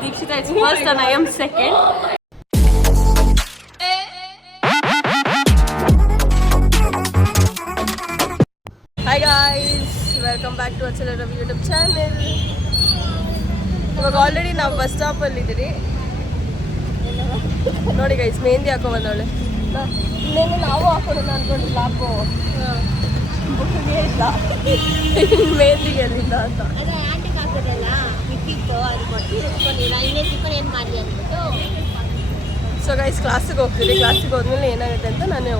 Deekshita is first and I am second. Hi guys, welcome back to Achal Ravi YouTube channel. ಇವಾಗ already ನಾವು bus ಸ್ಟಾಪಲ್ಲಿ ಇದ್ದೀರಿ. ನೋಡಿ guys, mehndi ಹಾಕೋ ಬಂದವಳೆ. ಇನ್ನೇನು ನಾವು ಹಾಕೋಣ ಅನ್ಕೊಂಡಿಲ್ಲ, ಹಾಕೋ ಬುಕ್ಕಿಗೆ ಇಲ್ಲ ಮೆಹಂದಿಗೆ ಎಲ್ಲಿಂದ ಅಂತ. ಸೊ ಗೈಸ್, ಕ್ಲಾಸಿಗೆ ಹೋಗ್ತೀವಿ. ಕ್ಲಾಸಿಗೆ ಹೋದ್ಮೇಲೆ ಏನಾಗುತ್ತೆ ಅಂತ ನಾನು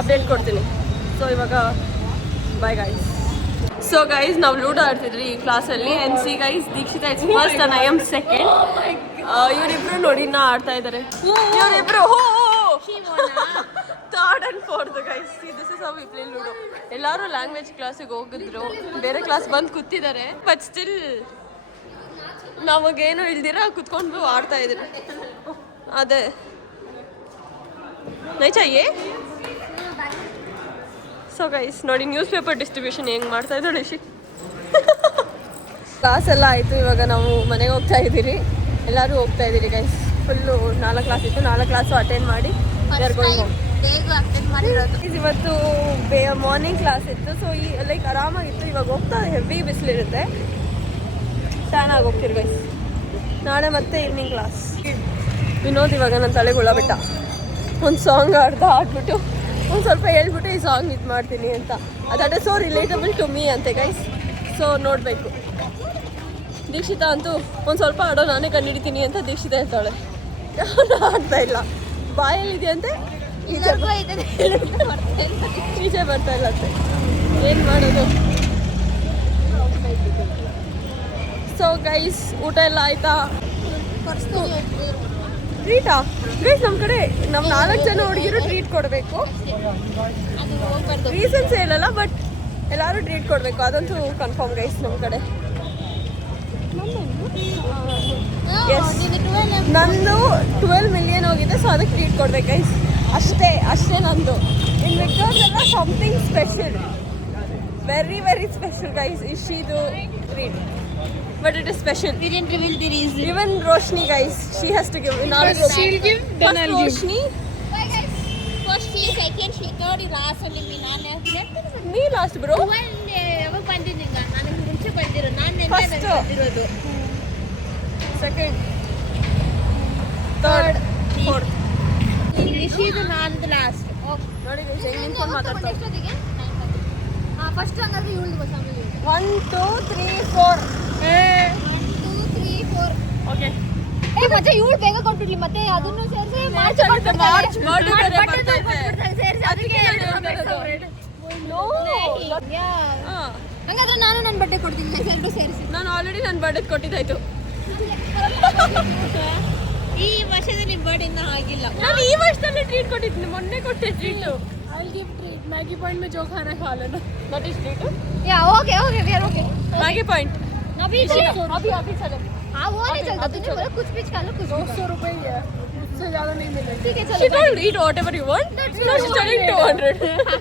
ಅಪ್ಡೇಟ್ ಕೊಡ್ತೀನಿ. ಸೊ ಇವಾಗ ಬಾಯ್ ಗೈಸ್. ಸೊ ಗೈಸ್, ನಾವು ಲೂಡೋ ಆಡ್ತಿದ್ರಿ ಈ ಕ್ಲಾಸಲ್ಲಿ. And C guys, Dikshita it's first and I am second. ಇವರಿಬ್ರು ನೋಡಿ ನಾ ಆಡ್ತಾ ಇದ್ದಾರೆ. ಇವರಿಬ್ರು third and fourth guys. This is how we play ludo. ಎಲ್ಲರೂ ಲ್ಯಾಂಗ್ವೇಜ್ ಕ್ಲಾಸಿಗೆ ಹೋಗಿದ್ರು, ಬೇರೆ ಕ್ಲಾಸ್ ಬಂದು ಕೂತಿದ್ದಾರೆ. ಬಟ್ ಸ್ಟಿಲ್ ನಮಗೇನು ಇಲ್ದಿರ ಕುತ್ಕೊಂಡು ಆಡ್ತಾ ಇದ್ರು. ಅದೇ ನೈಚಾಯೇ. ಸೊ ಗೈಸ್ ನೋಡಿ, ನ್ಯೂಸ್ ಪೇಪರ್ ಡಿಸ್ಟ್ರಿಬ್ಯೂಷನ್ ಹೆಂಗೆ ಮಾಡ್ತಾ ಇದ್ದಾಳೆ ಇಶಿ. ಕ್ಲಾಸ್ ಎಲ್ಲ ಆಯಿತು, ಇವಾಗ ನಾವು ಮನೆಗೆ ಹೋಗ್ತಾ ಇದ್ದೀರಿ. ಎಲ್ಲರೂ ಹೋಗ್ತಾ ಇದ್ದೀರಿ ಗೈಸ್. ಫುಲ್ಲು 4 ಕ್ಲಾಸ್ ಇತ್ತು, 4 ಕ್ಲಾಸು ಅಟೆಂಡ್ ಮಾಡಿ ಇವತ್ತು ಮಾರ್ನಿಂಗ್ ಕ್ಲಾಸ್ ಇತ್ತು. ಸೊ ಈ ಲೈಕ್ ಆರಾಮಾಗಿತ್ತು. ಇವಾಗ ಹೋಗ್ತಾ ಹೆವಿ ಬಿಸಿಲಿರುತ್ತೆ, ಟ್ಯಾನ್ ಆಗಿ ಹೋಗ್ತೀರಿ ಗೈಸ್. ನಾಳೆ ಮತ್ತೆ ಈವ್ನಿಂಗ್ ಕ್ಲಾಸ್. ವಿನೋದ್ ಇವಾಗ ನನ್ನ ತಲೆಗೆ ಹುಳಬಿಟ್ಟ. ಒಂದು ಸಾಂಗ್ ಆಡ್ಬಿಟ್ಟು ಒಂದು ಸ್ವಲ್ಪ ಹೇಳ್ಬಿಟ್ಟು ಈ ಸಾಂಗ್ ಇದು ಮಾಡ್ತೀನಿ ಅಂತ. That is so relatable to me ಅಂತೆ ಗೈಸ್. ಸೊ ನೋಡಬೇಕು. ದೀಕ್ಷಿತಾ ಅಂತೂ ಒಂದು ಸ್ವಲ್ಪ ಆಡೋ ನಾನೇ ಕಂಡುಹಿಡಿತೀನಿ ಅಂತ ದೀಕ್ಷಿತಾ ಹೇಳ್ತಾಳೆ. ಆಡ್ತಾ ಇಲ್ಲ, ಬಾಯಲ್ಲಿದೆಯಂತೆ, ಈಚೆ ಬರ್ತಾ ಇಲ್ಲ ಅಂತೆ. ಏನು ಮಾಡೋದು? ಸೊ ಗೈಸ್, ಊಟ ಎಲ್ಲ ಆಯ್ತಾ? ಟ್ರೀಟಾ ಗೈಸ್? ನಮ್ಮ ಕಡೆ ನಮ್ಮ 4 ಜನ ಹುಡುಗಿರು ಟ್ರೀಟ್ ಕೊಡಬೇಕು. ರೀಸನ್ಸ್ ಹೇಳಲ್ಲ, ಬಟ್ ಎಲ್ಲರೂ ಟ್ರೀಟ್ ಕೊಡಬೇಕು, ಅದಂತೂ ಕನ್ಫರ್ಮ್ ಗೈಸ್ ನಮ್ಮ ಕಡೆ. ನಂದು 12 ಮಿಲಿಯನ್ ಹೋಗಿದೆ, ಸೊ ಅದಕ್ಕೆ ಟ್ರೀಟ್ ಕೊಡ್ಬೇಕು ಗೈಸ್. ಅಷ್ಟೇ ನಂದು. ಇನ್ ಮಿಕ್ಕದೆಲ್ಲ something special, very very special guys. ಇಶಿದು treat, but it is special. We didn't reveal the reason. Even Roshni guys, she has to give. In our group, she'll give, then I'll Roshni. Why guys? First she, second she, third last only me. Me last bro. One ever ಬಂದಿದ್ದೀಗ ನಾನು ಮುಂಚೆ ಬಂದಿರೋ ನಾನು ನೆನ್ನೆ ಬಂದಿರೋದು. Second, third, fourth. She is not the last. ನೋಡಿ guys, ಹೆಂಗೆ ನಿಂತ್ಕೊಂಡು ಮಾತಾಡ್ತಾರೆ. ಫಸ್ಟ್ ಹಂಗಾದ್ರೆ ಇವಳು ಗೊತ್ತಾಗಲಿ. 1 2 3 4. 1 2 3 4. ಓಕೆ. ಮತ್ತೆ ಇವಳು ಬೇಗ ಕೊಟ್ಟಿರ್ಲಿ, ಮತ್ತೆ ಅದನ್ನು ಸೇರಿಸಿ ಮಾರ್ಚ್ ಬರ್ತಾ ಇದೆ. ಅದಕ್ಕೆ ಹಂಗಾದ್ರೆ ನಾನು ನನ್ನ ಬಟ್ಟೆ ಕೊಡ್ತೀನಿ, ಎರಡು ಸೇರಿಸಿ. ನಾನು ಆಲ್ರೆಡಿ ನನ್ನ ಬರ್ಡೇ ಕೊಟ್ಟಿದ್ದಾಯ್ತು. ಈ ವರ್ಷದ ನಿಮ್ಮ ಬರ್ಡೇ ಇನ್ನೂ ಆಗಿಲ್ಲ. ನಾನು ಈ ವರ್ಷದಲ್ಲಿ ಟ್ರೀಟ್ ಕೊಟ್ಟಿದ್ದೀನಿ, ಮೊನ್ನೆ ಕೊಟ್ಟೆ treat. I'll give treat. Maggie Point में जो खाना खा लेना. That is treat. Yeah, okay, we are okay. Maggie Point. अभी चलो. हाँ, वो नहीं चलता. तूने बोला कुछ भी खा लो, कुछ 200 रुपए ही है, उससे ज़्यादा नहीं मिलेगा. ठीक है, चलो. She told eat whatever you want. No, she's telling 200.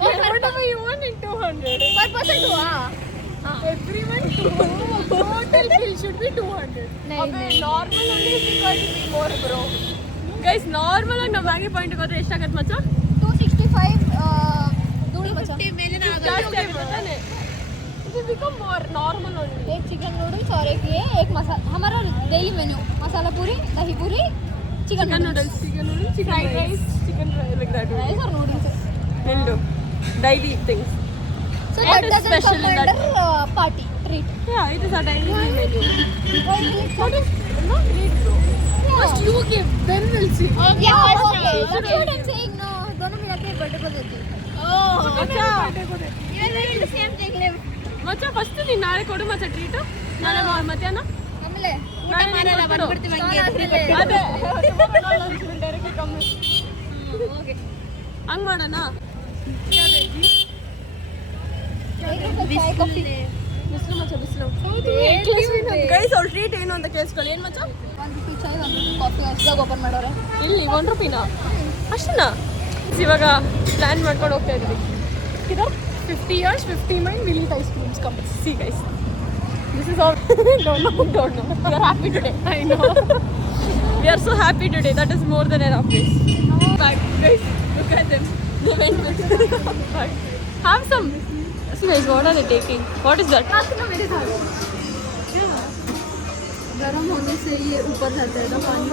Whatever you want in 200. Per person to Everyone total bill should be 200. नहीं. Normal only is going to be more bro. Guys, normal ಆಗಿ ನಾವು Maggie Point ಗೆ ಹೋದ್ರೆ ಎಷ್ಟಾಗತ್ತೆ ಮಚ್ಚ? 265 दूरी बचा. 50 ಮೇಲೆ ना It will become more normal only. एक चिकन नूडल्स और एक मसाला. हमारा डेली मेन्यू मसाला पूरी, दही पूरी, chicken noodles, chicken rice, chicken like that. Rice or noodles. Will do. Daily things. So What that is doesn't special come in that? under party treat. Yeah, it is a daily menu. What is not treat bro. First you give, then we'll see. Yeah, okay. That's what I'm saying. No, दोनों मिलके birthday को देती. Oh, अच्छा. You are doing the same thing. ಮಚ್ಚ first ನೀನು ನಾಳೆ ಕೊಡು ಮಚ್ಚ ಟ್ರೀಟ್. ನಾಳೆ ಮಧ್ಯಾಹ್ನ ಆಮೇಲೆ ಊಟ ಮಾಡಲ್ಲ, ಬಂದ್ಬಿಡ್ತೀವಿ ಹಂಗೆ. ಅದೇ ಡೈರೆಕ್ಟ್ ಕಮ್ಮಿ. ಓಕೆ, ಹಂಗೆ ಮಾಡೋಣ. ಬಿಸಿಲು ಮಚ್ಚ, ಬಿಸಿಲು. ಗೈಸ್, ಅವ್ರು ಟ್ರೀಟ್ ಏನು ಅಂತ ಕೇಳಿಸ್ಕೊಳ್ಳಿ. ಏನು ಮಚ್ಚ? 1 ರೂಪಾಯಿ ಚಾಯ್, 1 ರೂಪಾಯಿ ಕಾಫಿ ಅಷ್ಟಾಗ ಓಪನ್ ಮಾಡೋರೆ ಇಲ್ಲಿ. 1 ರೂಪಾಯಿನಾ? ಅಷ್ಟನಾ? ಇವಾಗ ಪ್ಲ್ಯಾನ್ ಮಾಡ್ಕೊಂಡು ಹೋಗ್ತಾ ಇದ್ದೀವಿ. ಇದು 50 years, 50 mine, we'll eat ice creams. Come, see guys. This is all. Don't know. We are happy today. I know. We are so happy today. That is more than enough, guys. But guys, look at them. They went with. Have some. So guys, what are they taking? What is that? मेरे साथ गरम होने से ये ऊपर जाता है ना पानी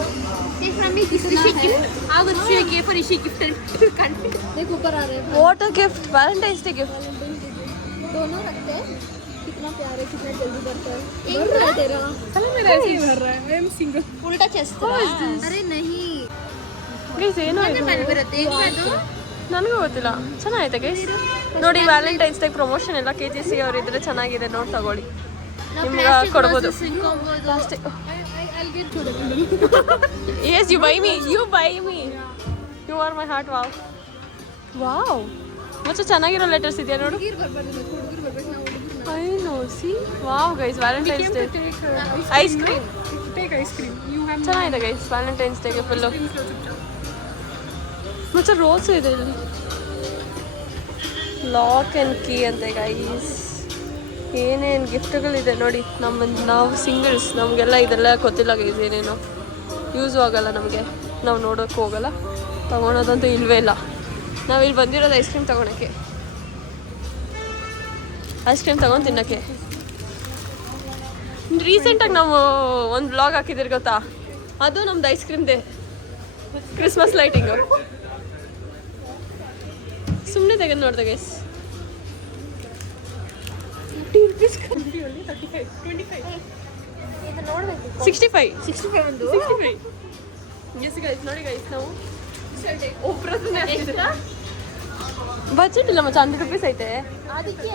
देख ऊपर आ रहे हैं What a gift! Valentine's Day gift. दोनों रखते हैं कितना प्यार है कितना जल्दी बढ़ता है भर रहा है तेरा चलो मेरा ऐसे ही भर रहा है आई एम सिंगल उल्टा चेस्ट अरे नहीं Guys, ಏನೋ ಇದು ನನಗೂ ಗೊತ್ತಿಲ್ಲ ಚೆನ್ನಾಗೈತೆ ಗೈಸ್ ನೋಡಿ ವ್ಯಾಲೆಂಟೈನ್ಸ್ ಡೇ ಪ್ರಮೋಷನ್ ಎಲ್ಲ KGC ಅವ್ರು ಇದ್ರೆ ಚೆನ್ನಾಗಿದೆ ನೋಡಿ ತಗೊಳ್ಳಿ ನಿಮ್ಗೆ ಕೊಡ್ಬೋದು Yes, you buy me. You are my heart. Wow. Much ಚೆನ್ನಾಗಿರೋ ಲೆಟರ್ಸ್ ಇದೆಯಾ ನೋಡು I know, see? Wow, guys, Valentine's Day. Ice cream. Take ice cream. You have ಚೆನ್ನಾಗಿದೆ ಗೈಸ್ ವ್ಯಾಲೆಂಟೈನ್ಸ್ ಡೇಗೆ ಫುಲ್ಲು ಮತ್ತೆ ರೋಸ್ ಇದೆ ಇಲ್ಲಿ ಲಾಕ್ ಆ್ಯಂಡ್ ಕೀ ಅಂತೆ guys ಏನೇನು ಗಿಫ್ಟ್ಗಳಿದೆ ನೋಡಿ ನಾವು ಸಿಂಗಲ್ಸ್ ನಮಗೆಲ್ಲ ಇದೆಲ್ಲ ಗೊತ್ತಿಲ್ಲ ಗೈಸ್ ಏನೇನು ಯೂಸು ಆಗಲ್ಲ ನಮಗೆ ನಾವು ನೋಡೋಕ್ಕೆ ಹೋಗಲ್ಲ ತೊಗೊಳೋದಂತೂ ಇಲ್ಲವೇ ಇಲ್ಲ ನಾವಿಲ್ಲಿ ಬಂದಿರೋದು ಐಸ್ ಕ್ರೀಮ್ ತೊಗೊಳಕ್ಕೆ ಐಸ್ ಕ್ರೀಮ್ ತೊಗೊಂಡು ತಿನ್ನೋಕ್ಕೆ ರೀಸೆಂಟಾಗಿ ನಾವು ಒಂದು ಬ್ಲಾಗ್ ಹಾಕಿದ್ದೀರಿ ಗೊತ್ತಾ ಅದು ನಮ್ದು ಐಸ್ ಕ್ರೀಮ್ದೆ ಕ್ರಿಸ್ಮಸ್ ಲೈಟಿಂಗು ಸುಮ್ಮನೆ ತೆಗೆದು ನೋಡಿದೆ ಗೈಸ್ 65 ಒಂದು ಎಸ್ ಗೈಸ್ ನೋಡಿ ಗೈಸ್ ನಾವು ಬಜೆಟ್ ಇಲ್ಲ ಮಚ್ಚ 100 ರೂಪೀಸ್ ಐತೆ ಅದಕ್ಕೆ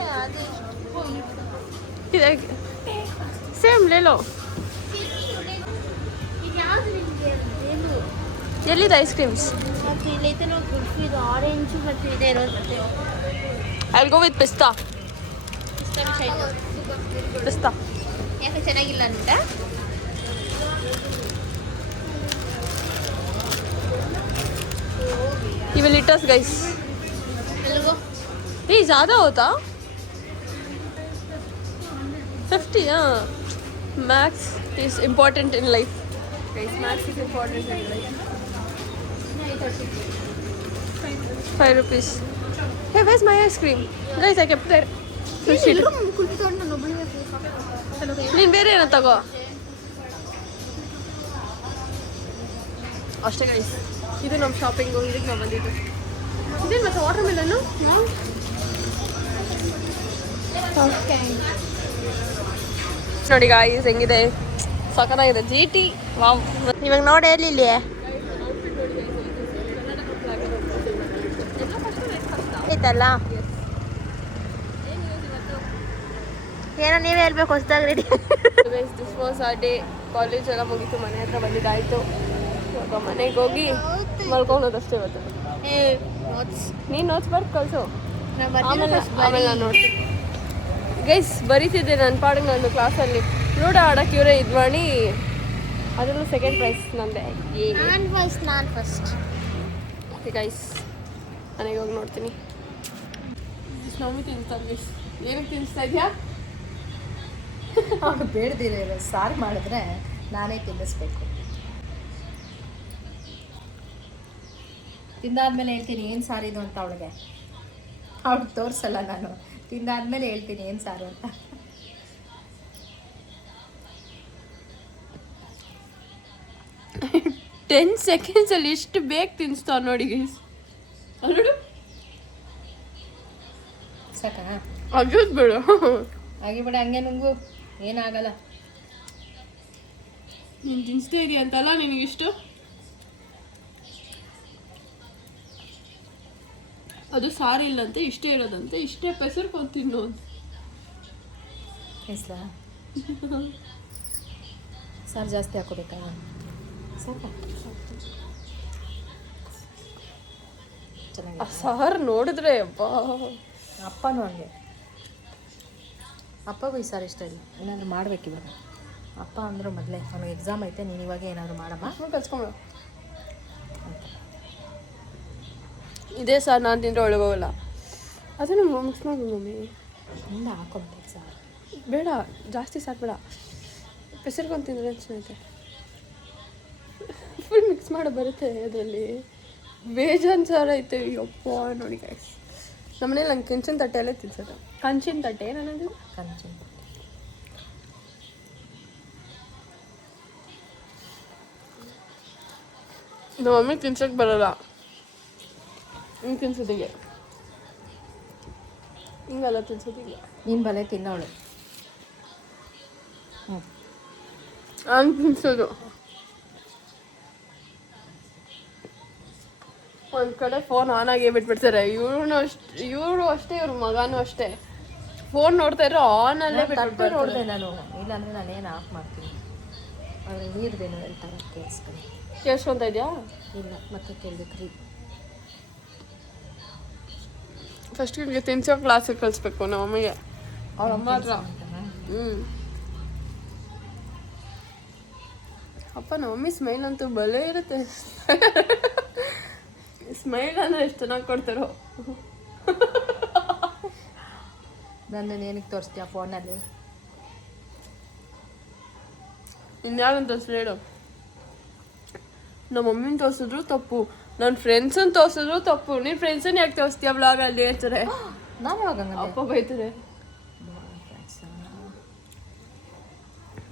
ಸೇಮ್ ಲೇಲೋ ಎಲ್ಲಿದೆ ಐಸ್ ಕ್ರೀಮ್ಸ್ ಆರೆಂಜ್ ಮತ್ತು ಇದೆ ಇರೋದು ಐ ಗೋ ವಿತ್ ಪಿಸ್ತಾ ಯಾಕೆ ಚೆನ್ನಾಗಿಲ್ಲ ಅಂತ He will eat us, guys. Hey, ज़्यादा होता 50, हाँ. Max is important in life. Guys, max is important in life. 5 rupees. Hey, where's my ice cream? Guys, I kept there. ನೀನು ಬೇರೆ ಏನೋ ತಗೋ ಅಷ್ಟೇ ಗೈಸ್ ಇದು ನಮ್ಮ ಶಾಪಿಂಗು ಇದಕ್ಕೆ ನಾವು ಬಂದಿದ್ದು ಇದೇನು ಮತ್ತೆ ವಾಟರ್ ಮೆಲನ್ನು ನೋಡಿ ಗಾಯ್ಸ್ ಹೆಂಗಿದೆ ಸಖತ್ತಾಗಿದೆ GT ವಾವ್ ಇವಾಗ ನೋಡಿ ಇಲ್ಲಿ ಆಯ್ತಲ್ಲ ಏನೋ ನೀವೇ ಹೇಳ್ಬೇಕು ಹೊಸದಾಗಿ ರೆಡಿ ದಿಸ್ ವಾಸ್ ಆ ಡೇ ಕಾಲೇಜ್ ಎಲ್ಲ ಮುಗೀತು ಮನೆ ಹತ್ರ ಬಂದಿದ್ದಾಯಿತು ಇವಾಗ ಮನೆಗೆ ಹೋಗಿ ಮಲ್ಕೊಳೋದಷ್ಟೇ ಇವತ್ತು ನೀನು ನೋಟ್ಸ್ ಬರ್ದು ಕಳಿಸು ಆಮೇಲೆ ನಾನು ನೋಡ್ತೀನಿ ಗೈಸ್ ಬರೀತಿದ್ದೆ ನನ್ನ ಪಾಡಿಗೆ ನಾನು ಕ್ಲಾಸಲ್ಲಿ ಲೂಡೋ ಆಡೋಕ್ಕೆ ಇವರೇ ಇದು ಮಾಡಿ ಅದರಲ್ಲೂ ಸೆಕೆಂಡ್ ಪ್ರೈಸ್ ನಂದೆ ನಾನು ಫಸ್ಟ್ ಗೈಸ್ ಮನೆಗೆ ಹೋಗಿ ನೋಡ್ತೀನಿ ನಮ್ಮಿ ತಿಂತಾರೆ ಗೈಸ್ ಏನಕ್ಕೆ ತಿನ್ನಿಸ್ತಾ ಇದೆಯಾ ಅವಳು ಬೇಡದಿರೋ ಸಾರು ಮಾಡಿದ್ರೆ ನಾನೇ ತಿನ್ನಿಸ್ಬೇಕು ತಿಂದಾದ್ಮೇಲೆ ಹೇಳ್ತೀನಿ ಏನು ಸಾರಿದು ಅಂತ ಅವಳಿಗೆ ಅವಳಿಗೆ ತೋರಿಸಲ್ಲ ನಾನು ತಿಂದಾದ್ಮೇಲೆ ಹೇಳ್ತೀನಿ ಏನು ಸಾರು ಅಂತ 10 ಸೆಕೆಂಡ್ಸಲ್ಲಿ ಎಷ್ಟು ಬೇಗ ತಿನ್ನಿಸ್ತಾವ ನೋಡಿ ಗೈಸ್ ನೋಡು ಸಾಕಾ ಅಜ್ಜೋದು ಬೇಡ ಹಾಗೆ ಬಿಡ ಹಂಗೆ ನುಂಗು ಏನಾಗಲ್ಲ ನೀನು ತಿನ್ನಿಸ್ತಾ ಇದೀಯ ಅಂತಲ್ಲ ನಿನಗಿಷ್ಟು ಅದು ಸಾರು ಇಲ್ಲಂತೆ ಇಷ್ಟೇ ಇರೋದಂತೆ ಇಷ್ಟೇ ಪೆಸರ್ಕೊಂಡು ತಿನ್ನು ಅಂತ ಹೆಸ್ಲಾ ಸಾರು ಜಾಸ್ತಿ ಹಾಕೋಬೇಕಾ ಸಾಕು ಚೆನ್ನಾಗಿ ಸಾರು ನೋಡಿದ್ರೆ ಅಬ್ಬಾ ಅಪ್ಪನೂ ಹಂಗೆ ಅಪ್ಪಗೂ ಈ ಸಾರು ಇಷ್ಟ ಇಲ್ಲ ಏನಾದರೂ ಮಾಡ್ಬೇಕು ಇವಾಗ ಅಪ್ಪ ಅಂದರು ಮೊದಲೇ ನನಗೆ ಎಕ್ಸಾಮ್ ಐತೆ ನೀನು ಇವಾಗ ಏನಾದರೂ ಮಾಡಮ್ಮ ಕಲ್ಸ್ಕೊಂಬಿಡು ಇದೇ ಸಾರು ನಾನು ತಿಂದರೆ ಒಳಗೋಗಲ್ಲ ಅದನ್ನು ಮಿಕ್ಸ್ ಮಾಡಿ ಮಮ್ಮಿ ಮುಂದೆ ಹಾಕೊಂಬಿಟ್ಟೆ ಸಾರು ಬೇಡ ಜಾಸ್ತಿ ಸಾಕು ಬೇಡ, ಪೆಸರ್ಕೊಂಡು ತಿಂದರೆ ಚೆನ್ನಾಗೈತೆ. ಫುಲ್ ಮಿಕ್ಸ್ ಮಾಡೋ ಬರುತ್ತೆ ಅದರಲ್ಲಿ, ಬೇಜಾನ್ ಸಾರ ಐತೆ. ಯಪ್ಪ ನೋಡಿ ಗೈಸ್, ನಮ್ಮನೇಲಿ ನಂಗೆ ಕಂಚಿನ ತಟ್ಟೆಯಲ್ಲೇ ತಿನ್ಸೋದು. ಕಂಚಿನ ತಟ್ಟೆ ಏನದು? ಕಂಚಿನ ನಮ್ಮ ಮಮ್ಮಿ ತಿನ್ಸೋಕ್ಕೆ ಬರೋಲ್ಲ, ಹಿಂಗೆ ತಿನ್ಸೋದಿಗೆ, ಹಿಂಗೆಲ್ಲ ತಿನ್ಸೋದಿಗೆ. ನೀನು ಬಲೆ ತಿನ್ನೋಳು. ನಾನು ತಿನ್ಸೋದು. ಒಂದು ಕಡೆ ಫೋನ್ ಆನ್ ಆಗಿ ಬಿಟ್ಬಿಡ್ತಾರೆ. ಇವರು ಅಷ್ಟೇ, ಇವ್ರ ಮಗನೂ ಅಷ್ಟೇ. ಫೋನ್ ನೋಡ್ತಾ ಇರೋ ಆನಲ್ಲೇ ಬಿಟ್ಬಿಡ್ತಾರೆ. ನೋಡಿದೆ ನಾನು, ಇಲ್ಲಾಂದರೆ ನಾನೇನು ಆಫ್ ಮಾಡ್ತೀನಿ. ಅವ್ರು ನೀರ್ದೇನು ಹೇಳ್ತಾರೆ ಕೇಳಿಸ್ಕೊಂಡು. ಕೇಳಿಸ್ಕೊತಾ ಇದೆಯಾ? ಇಲ್ಲ, ಮತ್ತೆ ಕೇಳಬೇಕ್ರಿ. ಫಸ್ಟ್ ಇವ್ರಿಗೆ ತಿನ್ಸೋ ಕ್ಲಾಸಿಗೆ ಕಳಿಸ್ಬೇಕು ನಮ್ಮ ಅಮ್ಮಗೆ, ಅವ್ರ ಅಮ್ಮ ಹತ್ರ. ಅಪ್ಪ ನಮ್ಮ ಮಮ್ಮಿ ಸ್ಮೈಲ್ ಅಂತೂ ಬಲೇ ಇರುತ್ತೆ. ಸ್ಮೈಲ್ ಅಂದರೆ ಎಷ್ಟು ಚೆನ್ನಾಗಿ ಕೊಡ್ತಾರೋ. ನನ್ನ ಏನಕ್ಕೆ ತೋರಿಸ್ತೀಯ ಫೋನಲ್ಲಿ? ಇನ್ಯಾಗಂತ ಹೇಳು. ನಮ್ಮ ಮಮ್ಮಿನ ತೋರಿಸಿದ್ರು ತಪ್ಪು, ನನ್ನ ಫ್ರೆಂಡ್ಸನ್ನು ತೋರಿಸಿದ್ರು ತಪ್ಪು. ನೀನು ಫ್ರೆಂಡ್ಸನ್ನು ಯಾಕೆ ತೋರಿಸ್ತೀಯ ಬ್ಲಾಗಲ್ಲಿ ಹೇಳ್ತಾರೆ. ನಾನು ಯಾವಾಗ ಅಪ್ಪ ಬೈತಾರೆ.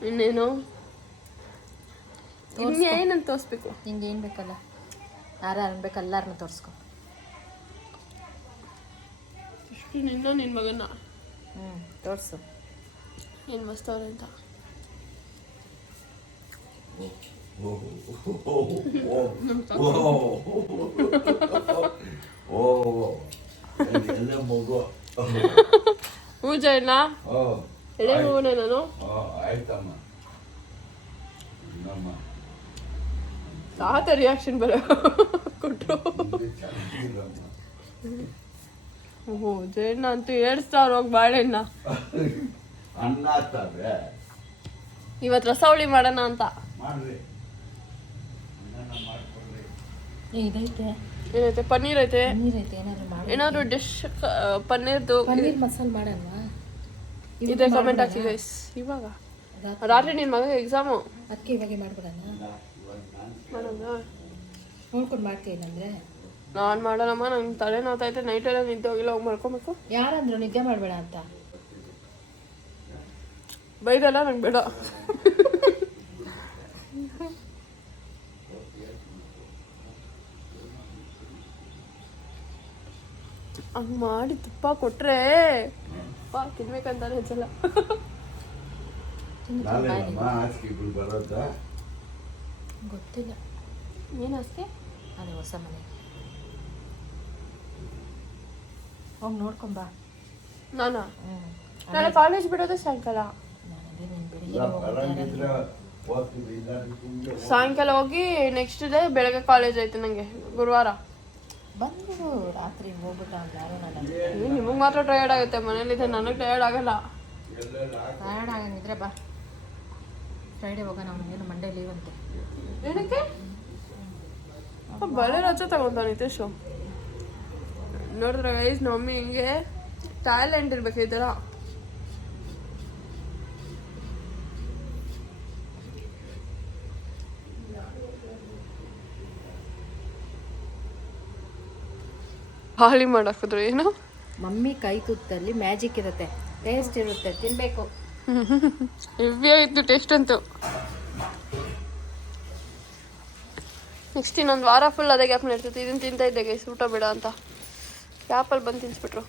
ಇನ್ನೇನು ಇನ್ನೇನಂತ ತೋರಿಸ್ಬೇಕು? ನಿಂಗೆ ಏನು ಬೇಕಲ್ಲ, ಯಾರು ಅನ್ಬೇಕು ಎಲ್ಲಾರನ್ನೂ ತೋರಿಸ್ಕೊ. ಇಷ್ಟು ನಿನ್ನ ನಿನ್ನ ಮಗನ ತೋರಿಸು ಏನು ಮಸ್ತವ್ರೆ ಅಂತ. ಪೂಜಾ ಇಲ್ಲ ಎಳೆ ಹೂವನೇ ನಾನು ಆತ ರಿಯಾಕ್ಷನ್ ಬರ ಕೊಟ್ಟರು. ಓಹೋ ಜಯಣ್ಣ ಅಂತೂ ಏಡ್ಸ್ತಾವ್ರ ಹೋಗಿ ಬಾಳೆಣ್ಣ. ಇವತ್ತು ರಸವಳಿ ಮಾಡೋಣ ಅಂತ. ಇದೈತೆ, ಏನೈತೆ? ಪನ್ನೀರ್ ಐತೆ. ನೀರೈತೆ, ಏನಾದ್ರು ಡಿಶ್ ಪನ್ನೀರ್ದು ಪನ್ನೀರ್ ಮಸಾಲೆ ಮಾಡಲ್ವಾ? ಇದೆ ಕಮೆಂಟ್ ಹಾಕಿ ಗೈಸ್. ಇವಾಗ ರಾತ್ರಿ ನಿನ್ನ ಮಗ ಎಕ್ಸಾಮು, ಅದಕ್ಕೆ ಇವಾಗೆ ಮಾಡ್ಬಿಡೋಣ. ಮಾಡೋಣ ನೋಡ್ಕೊಂಡು ಮಾಡ್ತೀನಂದ್ರೆ ನಾನು ಮಾಡೋಣಮ್ಮ. ನಂಗೆ ತಲೆ ನೋವ್ತೈತೆ, ನೈಟೆಲ್ಲ ನಿದ್ದೆ ಹೋಗಿಲ್ಲ, ಹೋಗಿ ಮಾಡ್ಕೊಬೇಕು. ಯಾರಂದ್ರು ನಿದ್ದೆ ಮಾಡಬೇಡ ಅಂತ? ಬೈದಲ್ಲ ನಂಗೆ ಬೇಡ. ಹಂಗೆ ಮಾಡಿ ತುಪ್ಪ ಕೊಟ್ರೆ ತಿನ್ಬೇಕಂತಾನೆ ಅನ್ಸಲ್ಲ. ಗೊತ್ತಿಲ್ಲ ಏನು ಅಷ್ಟೇ. ಅದೇ ಹೊಸ ಮನೆ ಹೋಗಿ ನೋಡ್ಕೊಂಬಾ. ನಾನಾ ನಾಳೆ ಕಾಲೇಜ್ ಬಿಡೋದು ಸಾಯಂಕಾಲ. ಸಾಯಂಕಾಲ ಹೋಗಿ ನೆಕ್ಸ್ಟ್ ಡೇ ಬೆಳಗ್ಗೆ ಕಾಲೇಜ್ ಐತೆ ನನಗೆ ಗುರುವಾರ. ಬಂದು ರಾತ್ರಿ ಹೋಗ್ಬಿಟ್ಟು ಯಾರೋ ನಿಮಗೆ ಮಾತ್ರ ಟಯರ್ಡ್ ಆಗುತ್ತೆ, ಮನೇಲಿದೆ ನನಗೆ ಟಯರ್ಡ್ ಆಗಲ್ಲ. ಟಯರ್ಡ್ ಆಗಂಗಿದ್ರೆ ಬಾ, ಫ್ರೈಡೇ ಹೋಗೋಣ. ಅವನಿಗೇನು ಮಂಡೇ ಲೀವ್ ಅಂತೆ. ಏನಕ್ಕೆ? ಬಳೆ ರಜೆ ತಗೊಂತ ನಿತೇಶು. ನೋಡಿದ್ರೆ ಗೈಸ್ ನಮ್ಮ ಮಮ್ಮಿ ಹಿಂಗೆ ಟ್ಯಾಲೆಂಟ್ ಇರ್ಬೇಕು ಈ ಥರ. ಹಾಳಿ ಮಾಡಾಕಿದ್ರು ಏನು? ಮಮ್ಮಿ ಕೈ ತುತ್ತಲ್ಲಿ ಮ್ಯಾಜಿಕ್ ಇರುತ್ತೆ, ಟೇಸ್ಟ್ ಇರುತ್ತೆ, ತಿನ್ಬೇಕು. ಹೆವಿ ಆಯಿತು ಟೇಸ್ಟ್ ಅಂತೂ. ನೆಕ್ಸ್ಟ್ ಇನ್ನೊಂದು ವಾರ ಫುಲ್ ಅದೇ ಗ್ಯಾಪ್ ಇರ್ತೈತೆ. ಇದನ್ನು ತಿಂತಾ ಇದ್ದೆ ಗೈಸ್, ಊಟ ಬೇಡ ಅಂತ ಗ್ಯಾಪಲ್ಲಿ ಬಂದು ತಿನ್ಸ್ಬಿಟ್ರು.